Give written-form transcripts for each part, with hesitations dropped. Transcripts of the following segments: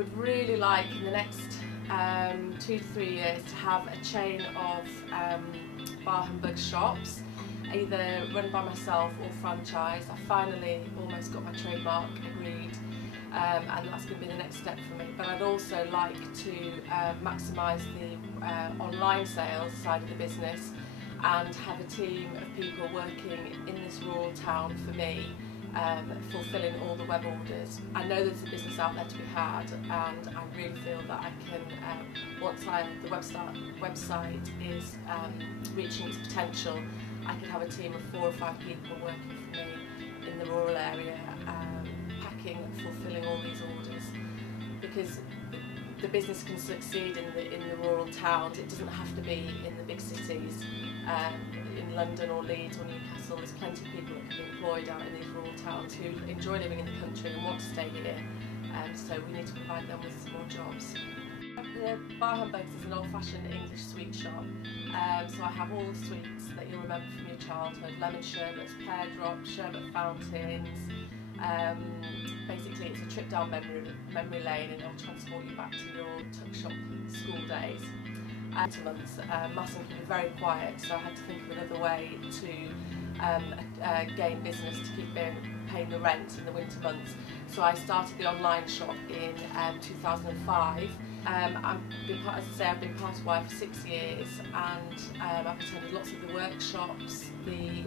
would really like in the next 2 to 3 years to have a chain of bar Humbugs shops, either run by myself or franchise. I finally almost got my trademark agreed, and that's going to be the next step for me. But I'd also like to maximise the online sales side of the business and have a team of people working in this rural town for me, fulfilling all the web orders. I know there's a business out there to be had, and I really feel that I can, once the website is reaching its potential, I could have a team of 4 or 5 people working for me in the rural area, packing and fulfilling all these orders, because the business can succeed in the rural towns. It doesn't have to be in the big cities, in London or Leeds or Newcastle. There's plenty of people that can be employed out in these rural towns who enjoy living in the country and want to stay here, so we need to provide them with some more jobs. The Bar Humbugs is an old-fashioned English sweet shop, so I have all the sweets that you'll remember from your childhood: lemon sherbets, pear drops, sherbet fountains. Basically it's a trip down memory lane, and it'll transport you back to your tuck shop school days. Winter months, Masham can be very quiet, so I had to think of another way to gain business to keep paying the rent in the winter months. So I started the online shop in 2005. As I say, I've been part of Y for 6 years, and I've attended lots of the workshops, the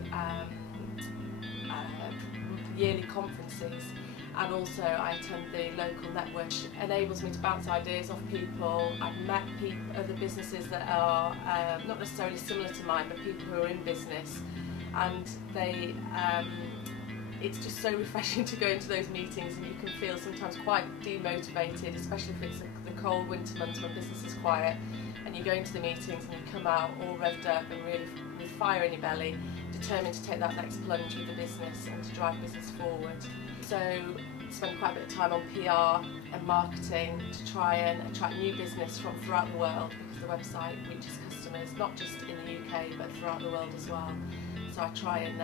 yearly conferences, and also I attend the local network, which enables me to bounce ideas off people. I've met other businesses that are not necessarily similar to mine, but people who are in business, and it's just so refreshing to go into those meetings, and you can feel sometimes quite demotivated, especially if it's the cold winter months when business is quiet, and you go into the meetings and you come out all revved up and really with fire in your belly, determined to take that next plunge with the business and to drive business forward. So I spend quite a bit of time on PR and marketing to try and attract new business from throughout the world, because the website reaches customers not just in the UK but throughout the world as well. So I try and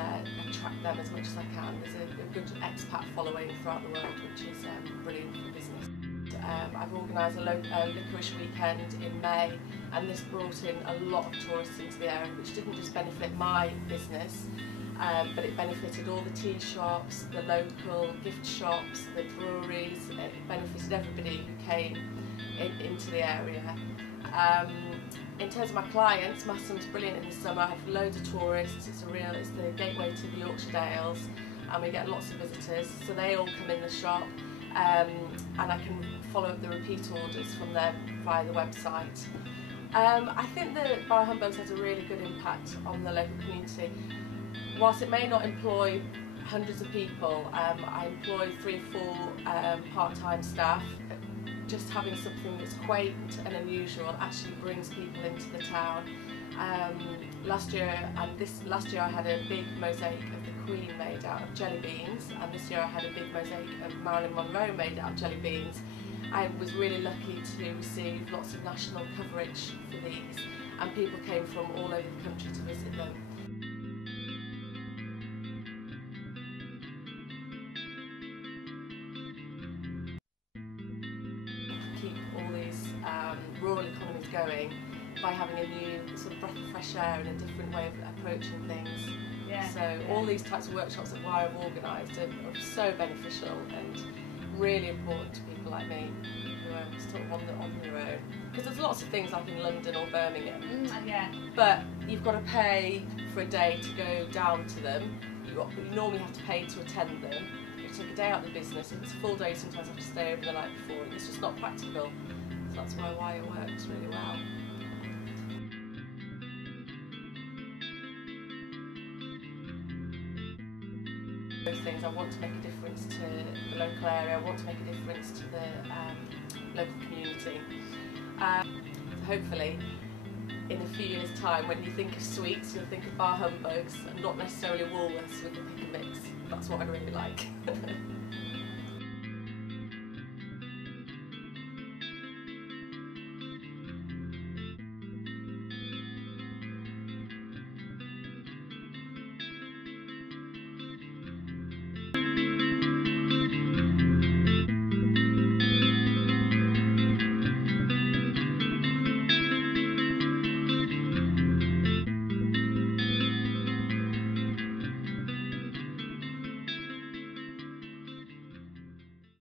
attract them as much as I can. There's a good expat following throughout the world, which is brilliant for business. I've organised a licorice weekend in May, and this brought in a lot of tourists into the area, which didn't just benefit my business, but it benefited all the tea shops, the local gift shops, the breweries. It benefited everybody who came into the area. In terms of my clients, Masham's brilliant in the summer. I have loads of tourists. It's the gateway to the Yorkshire Dales, and we get lots of visitors, so they all come in the shop, and I can follow up the repeat orders from them via the website. I think that Bar Humbugs has a really good impact on the local community. Whilst it may not employ hundreds of people, I employ 3 or 4 part-time staff. Just having something that's quaint and unusual actually brings people into the town. Last year I had a big mosaic of the Queen made out of jelly beans, and this year I had a big mosaic of Marilyn Monroe made out of jelly beans. I was really lucky to receive lots of national coverage for these, and people came from all over the country to visit them. Keep all these rural economies going by having a new sort of breath of fresh air and a different way of approaching things. All these types of workshops that Wire have organised are so beneficial and really important to people like me who are sort of on their own. Because there's lots of things like in London or Birmingham, but you've got to pay for a day to go down to them. You normally have to pay to attend them. You take a day out of the business. If it's a full day, sometimes you have to stay over the night before. It's just not practical. So that's why Wire works really well. Things. I want to make a difference to the local area. I want to make a difference to the local community. Hopefully, in a few years' time, when you think of sweets, you'll think of Bar Humbugs and not necessarily Woolworths with the pick and mix. That's what I really like.